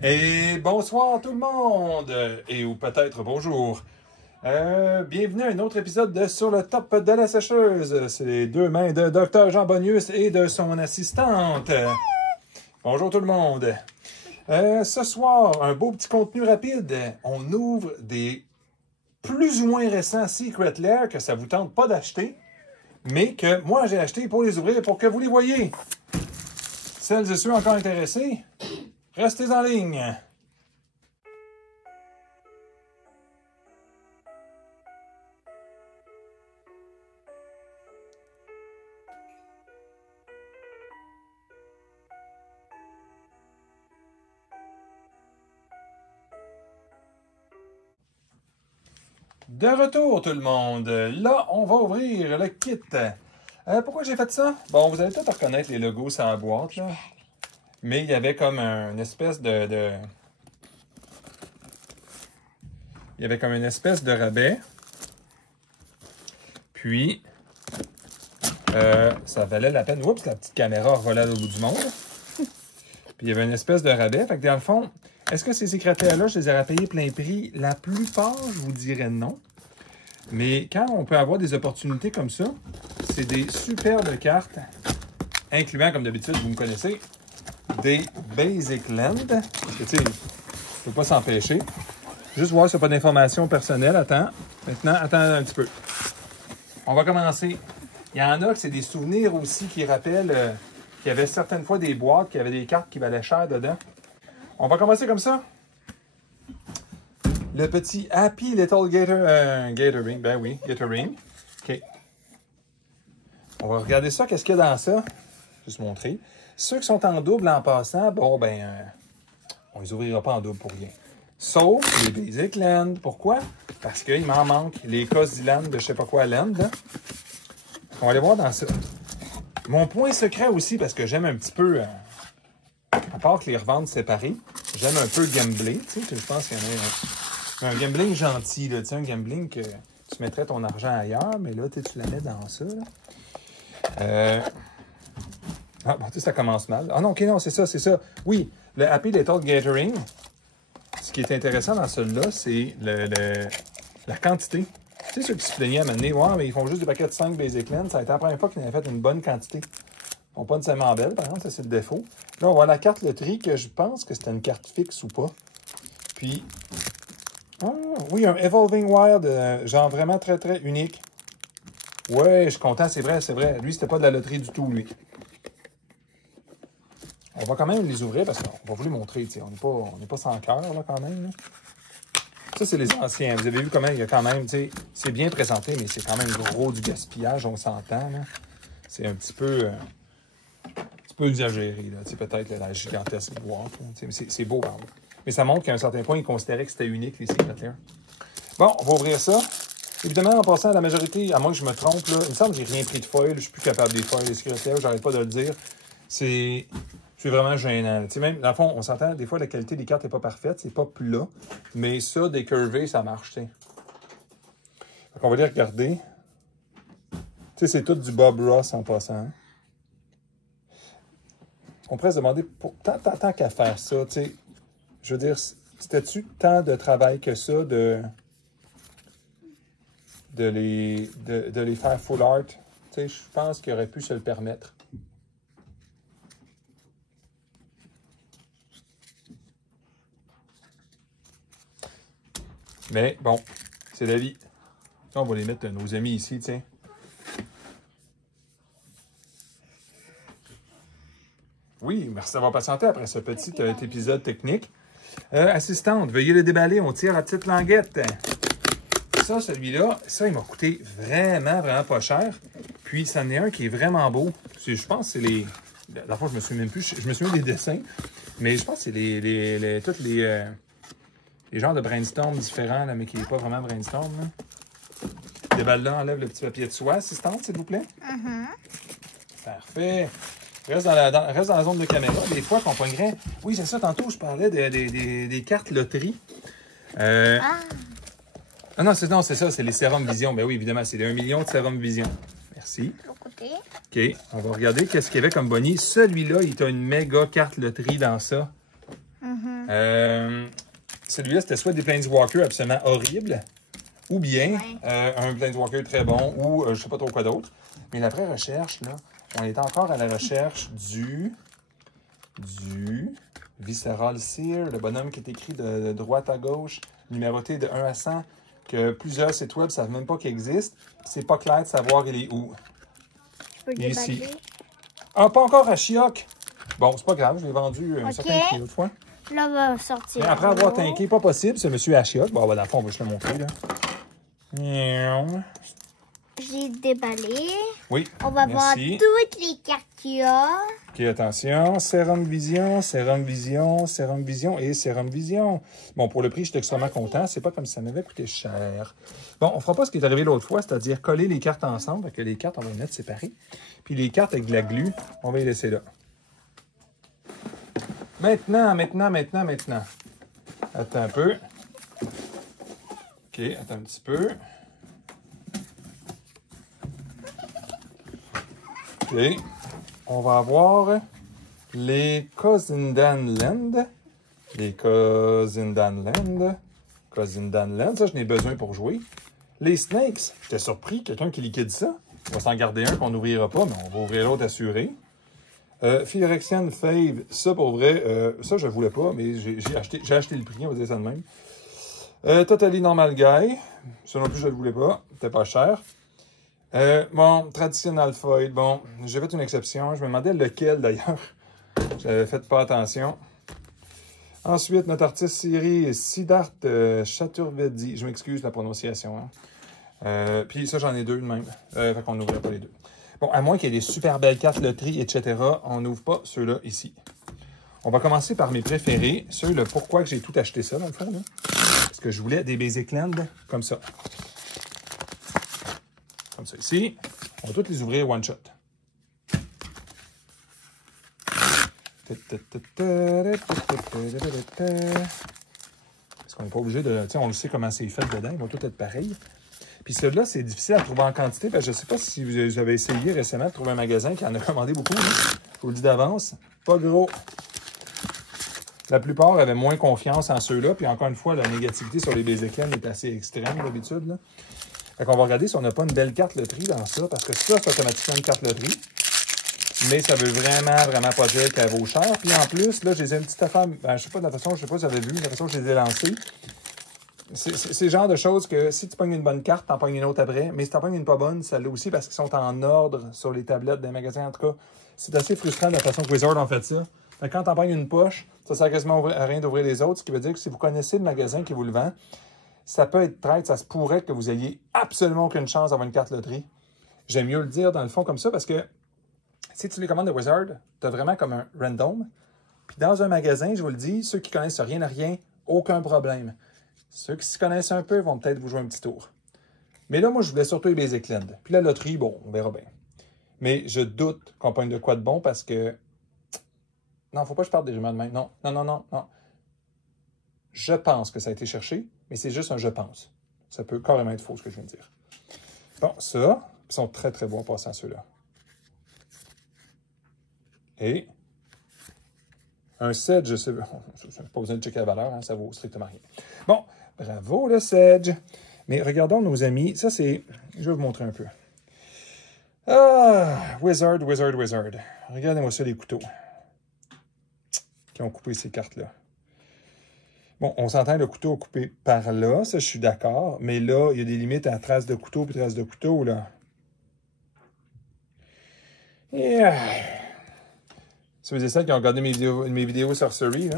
Et bonsoir tout le monde, et ou peut-être bonjour. Bienvenue à un autre épisode de Sur le top de la sécheuse. C'est les deux mains de Dr Jean Bonius et de son assistante. Bonjour tout le monde. Ce soir, un beau petit contenu rapide. On ouvre des plus ou moins récents Secret Lair que ça vous tente pas d'acheter, mais que moi j'ai acheté pour les ouvrir pour que vous les voyez. Celles et ceux encore intéressés, restez en ligne. De retour tout le monde. Là, on va ouvrir le kit. Pourquoi j'ai fait ça? Bon, vous allez peut-être reconnaître les logos sur la boîte, là. Mais il y avait comme une espèce de... Il y avait comme une espèce de rabais. Puis, ça valait la peine. Oups, la petite caméra revolait au bout du monde. Puis, il y avait une espèce de rabais. Fait que dans le fond, est-ce que ces secrétaires-là, je les aurais payés plein prix? La plupart, je vous dirais non. Mais quand on peut avoir des opportunités comme ça, c'est des superbes cartes, incluant, comme d'habitude, vous me connaissez, des Basic Land. Parce que, tu sais, il ne faut pas s'empêcher. Juste voir s'il n'y a pas d'informations personnelles. Attends. Maintenant, attends un petit peu. On va commencer. Il y en a que c'est des souvenirs aussi qui rappellent qu'il y avait certaines fois des boîtes qui avaient des cartes qui valaient cher dedans. On va commencer comme ça. Le petit Happy Little Gatorade. Ben oui, Gatorade. OK. On va regarder ça. Qu'est-ce qu'il y a dans ça? Juste montrer. Ceux qui sont en double en passant, bon, ben, on les ouvrira pas en double pour rien. Sauf les Basic Land. Pourquoi? Parce qu'il m'en manque. Les Cozy Land de je sais pas quoi Land. Là. On va aller voir dans ça. Mon point secret aussi, parce que j'aime un petit peu, à part que les revendre séparés, j'aime un peu gambler. Tu sais, je pense qu'il y en a un gambling gentil, là, tu sais, un gambling que tu mettrais ton argent ailleurs, mais là, tu la mets dans ça. Là. Ah, bon, tu sais, ça commence mal. Ah non, OK, non, c'est ça, c'est ça. Oui, le Happy Little Gathering, ce qui est intéressant dans celui-là, c'est la quantité. Tu sais, ceux qui se plaignaient à m'amener, ouais, mais ils font juste des paquets de 5 Basic Land. Ça a été la première fois qu'ils avaient fait une bonne quantité. Ils font pas nécessairement belle, par exemple, ça c'est le défaut. Là, on voit la carte loterie que je pense que c'était une carte fixe ou pas. Puis, ah, oui, un Evolving Wild, genre vraiment très, très unique. Ouais, je suis content, c'est vrai, c'est vrai. Lui, c'était pas de la loterie du tout, lui. On va quand même les ouvrir parce qu'on va vous les montrer. On n'est pas sans cœur, là, quand même. Là. Ça, c'est les anciens. Vous avez vu comment il y a quand même, c'est bien présenté, mais c'est quand même gros du gaspillage, on s'entend. C'est un petit peu exagéré, là. Peut-être la gigantesque boîte. C'est beau, pardon. Mais ça montre qu'à un certain point, ils considéraient que c'était unique, les Secret Lair. Bon, on va ouvrir ça. Évidemment, en passant, la majorité, à moins que je me trompe, là, il me semble que j'ai rien pris de foil. Je suis plus capable des foils, les Secret Lair, j'arrête pas de le dire. C'est vraiment gênant. Même, dans le fond, on s'entend, des fois, la qualité des cartes n'est pas parfaite, c'est pas plat. Mais ça, des curvés, ça marche, tu sais. Donc, on va les regarder. Tu sais, c'est tout du Bob Ross en passant. Hein? On pourrait se demander, tant qu'à faire ça, tu sais, je veux dire, c'était-tu tant de travail que ça de les faire full art? Tu sais, je pense qu'il aurait pu se le permettre. Mais bon, c'est la vie. On va les mettre nos amis ici, tiens. Oui, merci d'avoir patienté après ce petit épisode technique. Assistante, veuillez le déballer, on tire la petite languette. Ça, celui-là, ça, il m'a coûté vraiment, vraiment pas cher. Puis, ça en est un qui est vraiment beau. Je pense que c'est les... La fois, je me souviens même plus. Je me souviens des dessins. Mais je pense que c'est tous les genres de brainstorm différents, là, mais qui n'est pas vraiment brainstorm. Là. Déballe-là, enlève le petit papier de soie, assistante, s'il vous plaît. Parfait. Reste dans la zone de caméra. Des fois, qu'on poignerait... Oui, c'est ça. Tantôt, je parlais des cartes loterie. Ah non, c'est ça. C'est les Sérum Vision. Ben oui, évidemment, c'est les 1 million de Sérum Vision. Merci. OK. On va regarder qu'est-ce qu'il y avait comme bonnie. Celui-là, il a une méga carte loterie dans ça. Celui-là, c'était soit des Planeswalkers absolument horribles, ou bien un Planeswalker très bon, ou je sais pas trop quoi d'autre. Mais l'après-recherche, là, on est encore à la recherche du Visceral Seer, le bonhomme qui est écrit de droite à gauche, numéroté de 1 à 100, que plusieurs sites web ne savent même pas qu'il existe. C'est pas clair de savoir il est où. Je peux le Ici. déballer. Ah, pas encore à Chioc. Bon, c'est pas grave, je l'ai vendu un Ok. certain prix l'autre fois. Là, on va sortir. Mais après avoir tanké, pas possible, ce monsieur à Chioc. Bon, ben, dans le fond, on va juste le montrer, là. Miaou. J'ai déballé. Oui, On va voir merci. toutes les cartes qu'il y a. OK, attention. Sérum Vision, Sérum Vision, Sérum Vision et Sérum Vision. Bon, pour le prix, je suis extrêmement content. C'est pas comme si ça m'avait coûté cher. Bon, on fera pas ce qui est arrivé l'autre fois, c'est-à-dire coller les cartes ensemble. Fait que les cartes, on va les mettre séparées. Puis les cartes avec de la glu, on va les laisser là. Maintenant. Attends un peu. OK, attends un petit peu. OK. On va avoir les Kozindan Land. Les Kozindan Land. Kozindan Land, ça, je n'ai besoin pour jouer. Les Snakes, j'étais surpris, quelqu'un qui liquide ça. On va s'en garder un qu'on n'ouvrira pas, mais on va ouvrir l'autre assuré. Phyrexian Fave, ça pour vrai, ça je voulais pas, mais j'ai acheté le prix, on va dire ça de même. Totally Normal Guy, ça non plus je le voulais pas, c'était pas cher. Bon, Traditional Foil, bon, j'ai fait une exception, je me demandais lequel d'ailleurs, j'avais fait pas attention. Ensuite, notre artiste série, Siddharth Chaturvedi, je m'excuse la prononciation. Hein. Puis ça, j'en ai deux de même, fait qu'on n'ouvrait pas les deux. Bon, à moins qu'il y ait des super belles cartes loterie, etc., on n'ouvre pas ceux-là ici. On va commencer par mes préférés, ceux-là, pourquoi j'ai tout acheté ça, dans le fond, là. Parce que je voulais des Basic Land comme ça. Comme ça ici. On va tous les ouvrir one shot. Parce qu'on n'est pas obligé de... Tu sais, on le sait comment c'est fait dedans, ils vont tous être pareils. Puis ceux-là, c'est difficile à trouver en quantité. Parce que je ne sais pas si vous avez essayé récemment de trouver un magasin qui en a commandé beaucoup. Là. Je vous le dis d'avance. Pas gros. La plupart avaient moins confiance en ceux-là. Puis encore une fois, la négativité sur les Basic Land est assez extrême d'habitude. Fait qu'on va regarder si on n'a pas une belle carte loterie dans ça. Parce que ça, c'est automatiquement une carte loterie. Mais ça veut vraiment pas dire qu'elle vaut cher. Puis en plus, là, j'ai une petite affaire. Ben, je sais pas de la façon, je sais pas si vous avez vu, de la façon que je les ai lancés. C'est le genre de choses que si tu pognes une bonne carte, t'en pognes une autre après. Mais si t'en pognes une pas bonne, celle-là aussi, parce qu'ils sont en ordre sur les tablettes des magasins. En tout cas, c'est assez frustrant de la façon que Wizard en fait ça. Fait que quand t'en pognes une poche, ça sert quasiment à rien d'ouvrir les autres. Ce qui veut dire que si vous connaissez le magasin qui vous le vend, ça peut être traite. Ça se pourrait que vous ayez absolument aucune chance d'avoir une carte loterie. J'aime mieux le dire dans le fond comme ça parce que si tu les commandes de Wizard, t'as vraiment comme un random. Puis dans un magasin, je vous le dis, ceux qui connaissent rien à rien, aucun problème. Ceux qui s'y connaissent un peu vont peut-être vous jouer un petit tour. Mais là, moi, je voulais surtout les Basic Land. Puis la loterie, bon, on verra bien. Mais je doute qu'on pogne de quoi de bon parce que... Non, faut pas que je parle des juments de même. Non. Je pense que ça a été cherché, mais c'est juste un je pense. Ça peut carrément être faux, ce que je viens de dire. Bon, ça, ils sont très, très bons en passant ceux-là. Et... un Sedge, je sais pas besoin de checker la valeur, hein, ça vaut strictement rien. Bon, bravo le Sedge. Mais regardons nos amis. Ça, c'est... Je vais vous montrer un peu. Ah, Wizard. Regardez-moi ça, les couteaux qui ont coupé ces cartes-là. Bon, on s'entend le couteau coupé par là, ça, je suis d'accord. Mais là, il y a des limites à traces de couteau puis traces de couteau, là. Yeah. Si vous êtes celles qui ont regardé mes vidéos sorcery, là,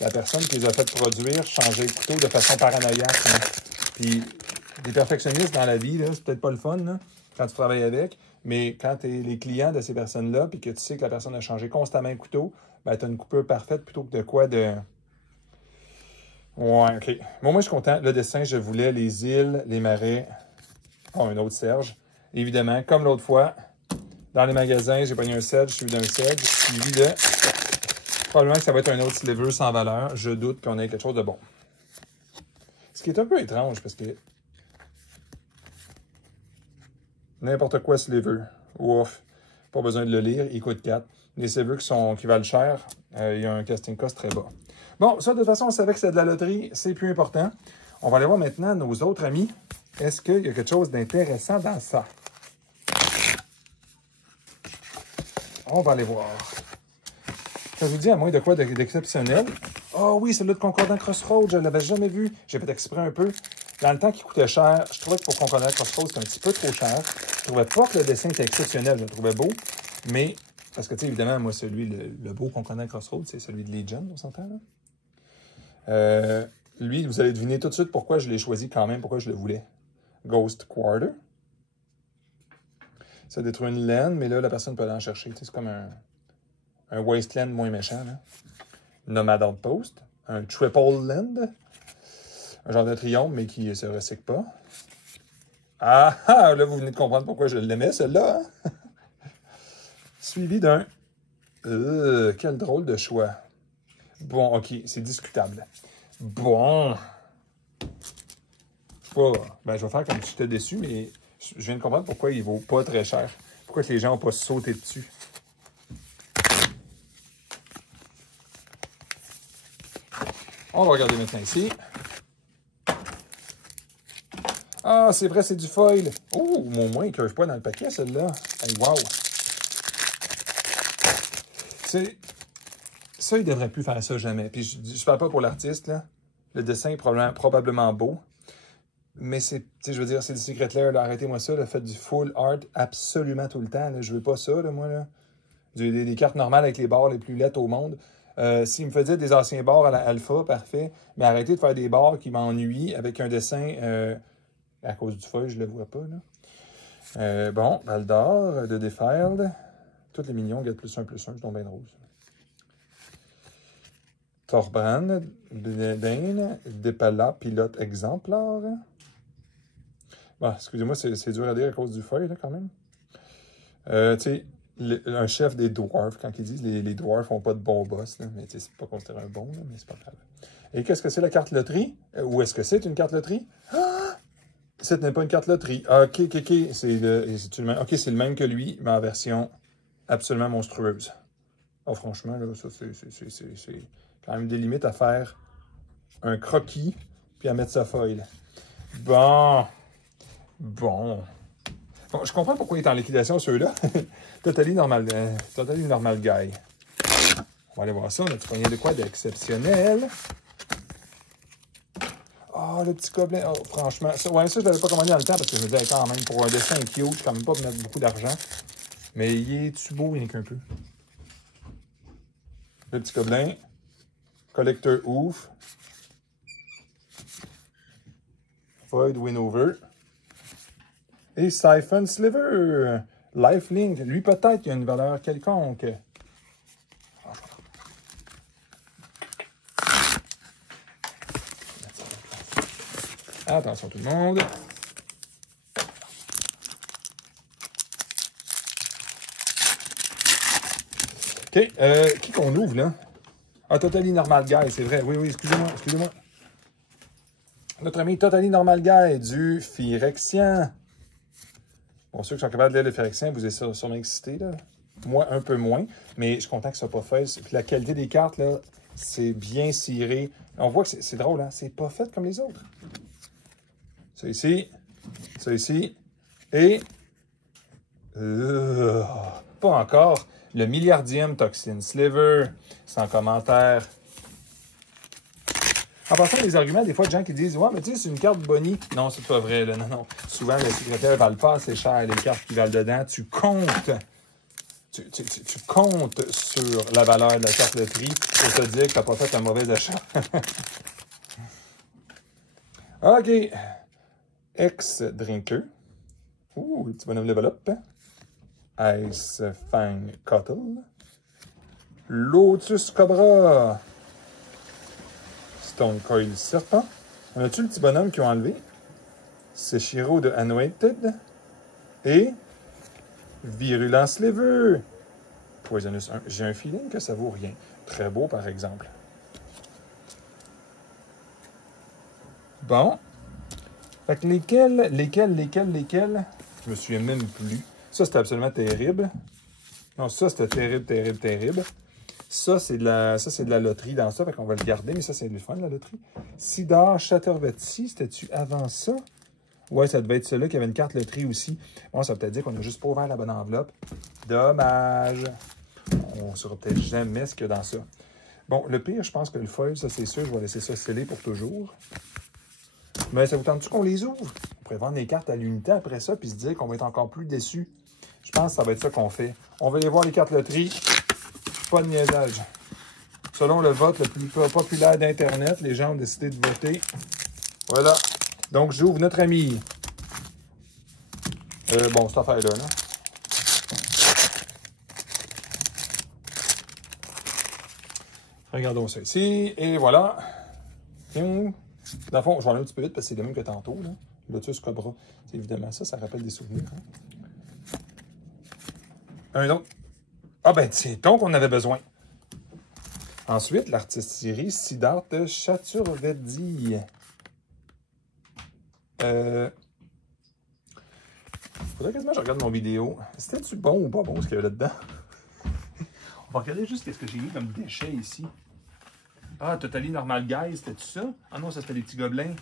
la personne qui les a fait produire changeait le couteau de façon paranoïaque. Hein. Puis, des perfectionnistes dans la vie, c'est peut-être pas le fun là, quand tu travailles avec, mais quand tu es les clients de ces personnes-là, puis que tu sais que la personne a changé constamment le couteau, ben, tu as une coupure parfaite plutôt que de quoi de... Ouais, OK. Bon, moi, je suis content. Le dessin, je voulais les îles, les marais. Oh, un autre Serge. Évidemment, comme l'autre fois. Dans les magasins, j'ai pogné un Sedge, suivi d'un Sedge, suivi de... Probablement que ça va être un autre sliver sans valeur. Je doute qu'on ait quelque chose de bon. Ce qui est un peu étrange, parce que... N'importe quoi sliver. Ouf. Pas besoin de le lire, il coûte 4. Les slivers qui valent cher, il y a un casting cost très bas. Bon, ça, de toute façon, on savait que c'est de la loterie. C'est plus important. On va aller voir maintenant nos autres amis. Est-ce qu'il y a quelque chose d'intéressant dans ça? On va aller voir. Ça vous dit à moins de quoi d'exceptionnel? Oh oui, celui-là de Concordant Crossroads, je ne l'avais jamais vu. J'ai fait exprès un peu. Dans le temps qu'il coûtait cher, je trouvais que pour Concordant Crossroads, c'était un petit peu trop cher. Je trouvais pas que le dessin était exceptionnel, je le trouvais beau. Mais, parce que, tu sais, évidemment, moi, celui, le beau Concordant Crossroads, c'est celui de Legion, on s'entend, là? Lui, vous allez deviner tout de suite pourquoi je l'ai choisi quand même, pourquoi je le voulais. Ghost Quarter. Ça détruit une laine, mais là, la personne peut aller en chercher. C'est comme un Wasteland moins méchant, là. Nomad Outpost. Un Triple Land. Un genre de triomphe, mais qui ne se recycle pas. Ah ah! Là, vous venez de comprendre pourquoi je l'aimais, celui-là. Hein? Suivi d'un... quel drôle de choix. Bon, OK, c'est discutable. Bon. Ben, je vais faire comme si j'étais déçu, mais je viens de comprendre pourquoi il vaut pas très cher. Pourquoi que les gens n'ont pas sauté dessus. On va regarder maintenant ici. Ah, c'est vrai, c'est du foil. Oh, au moins, il ne curve pas dans le paquet, celle-là. Hey, wow! Ça, il ne devrait plus faire ça jamais. Puis je ne parle pas pour l'artiste, là. Le dessin est probablement beau. Mais c'est, je veux dire, c'est du Secret Lair, là. Arrêtez-moi ça, là. Faites du full art absolument tout le temps, là. Je veux pas ça, là, moi, là. Des cartes normales avec les barres les plus laides au monde. S'il me faisait des anciens barres à la alpha, parfait. Mais arrêtez de faire des barres qui m'ennuient avec un dessin... à cause du feuille, je le vois pas, là. Bon, Baldor, de Defiled. Tous les mignons, get +1, +1, je tombe bien rose. Thorbrand, Dane, Depala, Pilote exemplaire. Bon, excusez-moi, c'est dur à dire à cause du feuille, là, quand même. Tu sais, un chef des dwarfs, quand ils disent les dwarfs n'ont pas de bon boss, là, mais tu sais, c'est pas considéré un bon, là, mais c'est pas grave. Et qu'est-ce que c'est la carte loterie? Ou est-ce que c'est une carte loterie? Ah! Ce n'est pas une carte loterie. OK. C'est le même que lui, mais en version absolument monstrueuse. Oh, franchement, là, ça, c'est quand même des limites à faire un croquis puis à mettre sa feuille. Bon, je comprends pourquoi il est en liquidation, ceux-là. Totally normal guy. On va aller voir ça. On a-tu pogné de quoi d'exceptionnel? Oh, le petit gobelet. Oh, franchement. Ça, je ne l'avais pas commandé dans le temps parce que je me disais, quand même, pour un dessin cute, je ne suis quand même pas mettre beaucoup d'argent. Mais il est-tu beau, rien qu'un peu? Le petit gobelin. Collector Ouf. Void Winover. Et Siphon Sliver. Lifelink. Lui, peut-être qu'il a une valeur quelconque. Attention tout le monde. OK. Qui qu'on ouvre, là? Ah, Totally Normal Guy, c'est vrai. Oui, excusez-moi. Notre ami Totally Normal Guy du Phyrexian. Bon, ceux qui sont capables de lire le Phyrexian, vous êtes sûrement excités, là. Moi, un peu moins, mais je suis content que ça soit pas fait. Puis la qualité des cartes, là, c'est bien ciré. On voit que c'est drôle, hein? C'est pas fait comme les autres. Ça ici, et... pas encore. Le milliardième Toxin Sliver, sans commentaire. En passant, les arguments, des fois, de gens qui disent « Ouais, mais tu sais, c'est une carte Bonnie. » Non, c'est pas vrai, là. Non. Souvent, les secrétaires ne valent pas assez cher, les cartes qui valent dedans. Tu comptes. Tu comptes sur la valeur de la carte loterie pour te dire que tu n'as pas fait un mauvais achat. OK. Ex-Drinker. Ouh, le petit bonhomme level up. Ice Fang Cottle. Lotus Cobra. Stone Coil Serpent. On a-tu le petit bonhomme qu'ils ont enlevé? Seshiro de Anointed. Et Virulent Sliver. Poisonous 1. J'ai un feeling que ça vaut rien. Très beau, par exemple. Bon. Fait que lesquels? Je me souviens même plus. Ça, c'était absolument terrible. Non, ça, c'était terrible. Ça, c'est de la loterie dans ça, fait qu'on va le garder, mais ça, c'est le fun, la loterie. Sidar Chattervetti, c'était-tu avant ça? Ouais, ça devait être celui-là qui avait une carte loterie aussi. Bon, ça veut peut-être dire qu'on n'a juste pas ouvert la bonne enveloppe. Dommage. On ne saura peut-être jamais ce qu'il y a dans ça. Bon, le pire, je pense que le foil, ça c'est sûr, je vais laisser ça scellé pour toujours. Mais ça vous tente-tu qu'on les ouvre? On pourrait vendre les cartes à l'unité après ça, puis se dire qu'on va être encore plus déçus. Je pense que ça va être ça qu'on fait. On va aller voir les cartes loterie. Pas de niaisage. Selon le vote le plus populaire d'Internet, les gens ont décidé de voter. Voilà. Donc, j'ouvre notre ami. Bon, cette affaire-là, là. Regardons ça ici. Et voilà. Dans le fond, je vais aller un petit peu vite parce que c'est le même que tantôt, là. Lotus Cobra. C'est évidemment ça, ça rappelle des souvenirs. Hein? Un autre. Ah ben, c'est donc qu'on avait besoin. Ensuite, l'artiste série Siddhartha Chaturvedi. Faudrait quasiment que je regarde mon vidéo. C'était-tu bon ou pas bon ce qu'il y a là-dedans? On va regarder juste ce que j'ai mis comme déchets ici. Ah, Totally Normal Guys, c'était-tu ça? Ah non, ça c'était les petits gobelins.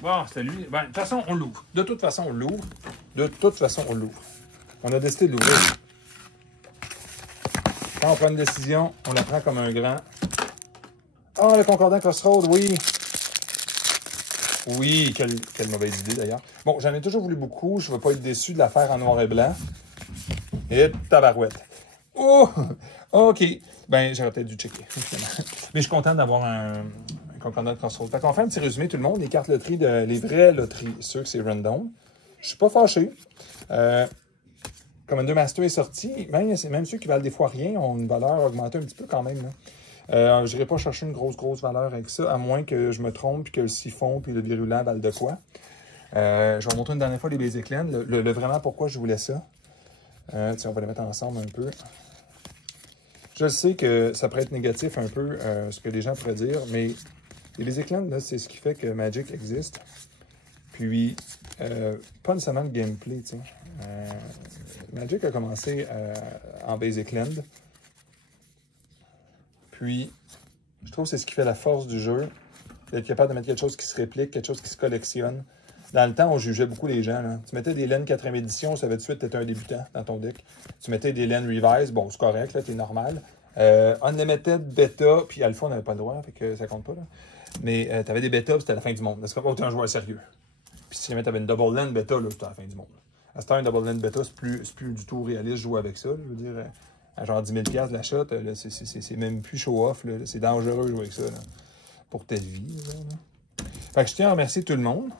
Bon, c'était lui. Ben, de toute façon, on l'ouvre. De toute façon, on l'ouvre. De toute façon, on l'ouvre. On a décidé de l'ouvrir. Quand on prend une décision, on la prend comme un grand. Ah, le Concordant Crossroad, oui. Oui, quelle mauvaise idée d'ailleurs. Bon, j'en ai toujours voulu beaucoup. Je ne veux pas être déçu de la faire en noir et blanc. Et tabarouette. Oh! OK. Ben, j'aurais peut-être dû checker. Mais je suis content d'avoir un Concordant Crossroad. Fait qu'on fait un petit résumé, tout le monde. Les cartes loteries, les vraies loteries, ceux que c'est random. Je suis pas fâché. Commander Master est sorti. Même ceux qui valent des fois rien ont une valeur augmentée un petit peu quand même. Je n'irai pas chercher une grosse valeur avec ça, à moins que je me trompe et que le siphon puis le virulent valent de quoi. Je vais vous montrer une dernière fois les Basic Land. Vraiment pourquoi je voulais ça. Tiens, on va les mettre ensemble un peu. Je sais que ça pourrait être négatif un peu, ce que les gens pourraient dire, mais les Basic Land, c'est ce qui fait que Magic existe. Puis, pas nécessairement le gameplay, tu sais. Magic a commencé en Basic Land. Puis, je trouve que c'est ce qui fait la force du jeu, d'être capable de mettre quelque chose qui se réplique, quelque chose qui se collectionne. Dans le temps, on jugeait beaucoup les gens. Là. Tu mettais des laines 4e édition, on savait tout de suite que tu étais un débutant dans ton deck. Tu mettais des laines Revise, bon, c'est correct, là, t'es normal. Unlimited, bêta, puis alpha, on n'avait pas le droit, fait que ça compte pas. Là. Mais tu avais des bêtas, c'était la fin du monde. Parce que tu es un joueur sérieux. Puis si jamais tu avais une double land bêta, là, c'était la fin du monde. À ce temps, une double land bêta, c'est plus du tout réaliste de jouer avec ça. Là, je veux dire, à genre 10 000 de l'achat, c'est même plus show-off. C'est dangereux de jouer avec ça là, pour ta vie. Là. Fait que je tiens à remercier tout le monde.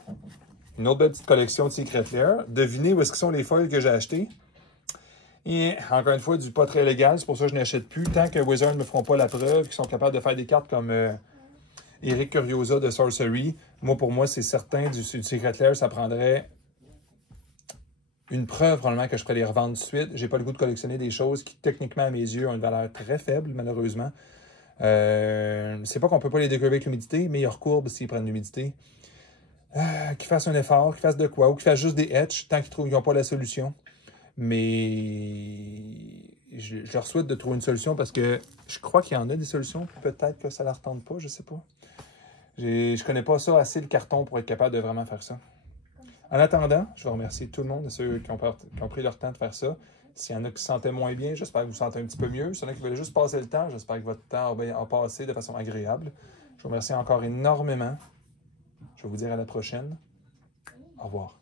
Une autre belle petite collection de Secret Lair. Devinez où est-ce que sont les foils que j'ai achetées. Et encore une fois, du pas très légal. C'est pour ça que je n'achète plus. Tant que Wizards ne me feront pas la preuve, qu'ils sont capables de faire des cartes comme Eric Curiosa de Sorcery. Moi, pour moi, c'est certain, du Secret Lair, ça prendrait une preuve probablement que je pourrais les revendre tout de suite. J'ai pas le goût de collectionner des choses qui, techniquement, à mes yeux, ont une valeur très faible, malheureusement. C'est pas qu'on peut pas les découvrir avec l'humidité, meilleure courbe s'ils prennent l'humidité. Qu'ils fassent un effort, qu'ils fassent de quoi, ou qu'ils fassent juste des etchs, tant qu'ils n'ont pas la solution. Mais je leur souhaite de trouver une solution parce que je crois qu'il y en a des solutions. Peut-être que ça ne leur tente pas, je sais pas. Je connais pas ça assez, le carton, pour être capable de vraiment faire ça. En attendant, je veux remercier tout le monde, ceux qui ont pris leur temps de faire ça. S'il y en a qui se sentaient moins bien, j'espère que vous vous sentez un petit peu mieux. S'il y en a qui veulent juste passer le temps, j'espère que votre temps a passé de façon agréable. Je vous remercie encore énormément. Je vais vous dire à la prochaine. Au revoir.